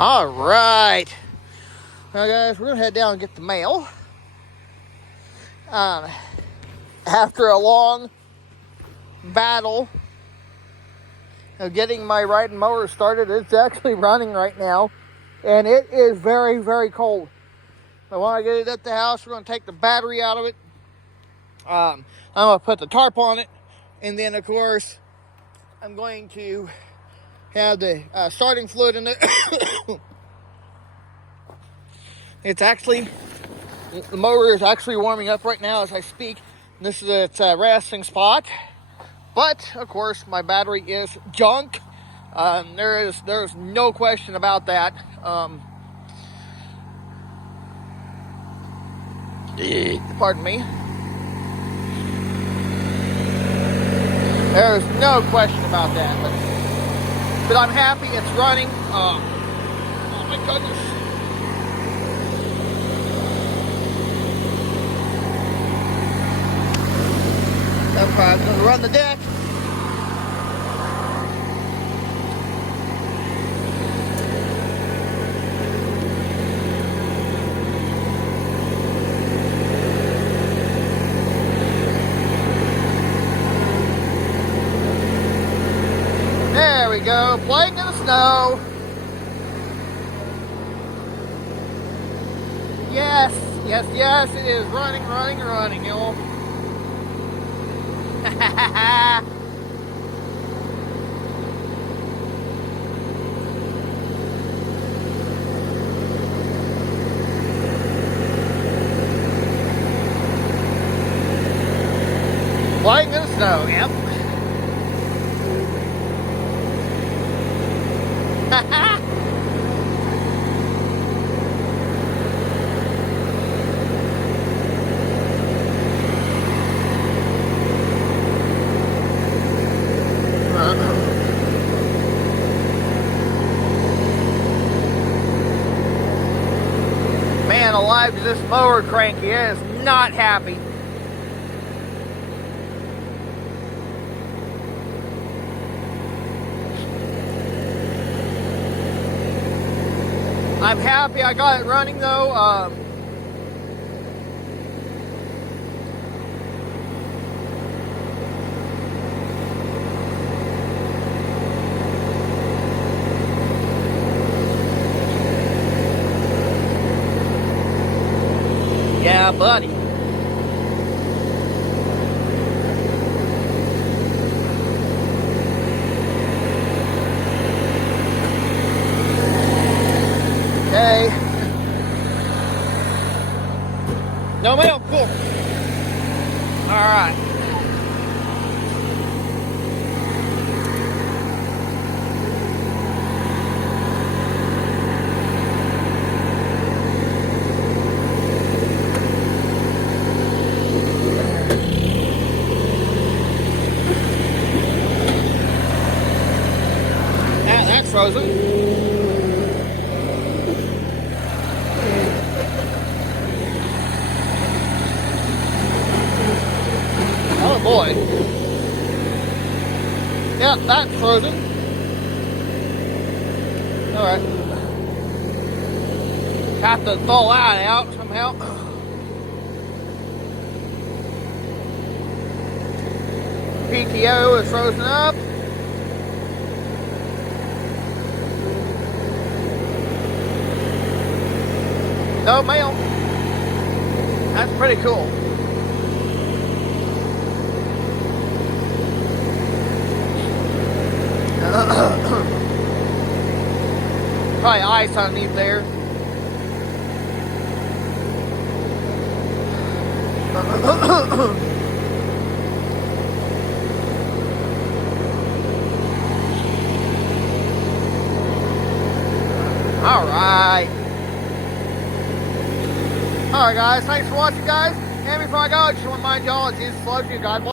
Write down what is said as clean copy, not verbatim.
All right. Well, guys, we're going to head down and get the mail. After a long battle of getting my riding mower started, it's actually running right now. And it is very, very cold. So when I get it at the house, we're going to take the battery out of it. I'm going to put the tarp on it. And then, of course, I'm going to have the starting fluid in it. The motor is actually warming up right now as I speak. This is its resting spot. But, of course, my battery is junk. There's no question about that. Pardon me. There's no question about that. But I'm happy it's running. Oh my goodness. I'm going to run the deck. There we go, playing in the snow. Yes, it is running, y'all. Playing in the snow, yep. Man alive, is this mower cranky. It is not happy. I'm happy I got it running though. Yeah, buddy. Okay. No mail, cool. All right. That's frozen. Oh boy. Yeah, that's frozen. Alright. Have to thaw that out somehow. PTO is frozen up. No mail. That's pretty cool. Probably ice underneath there. Alright guys, thanks for watching guys. And before I go, I just want to remind y'all, Jesus loves you, God bless.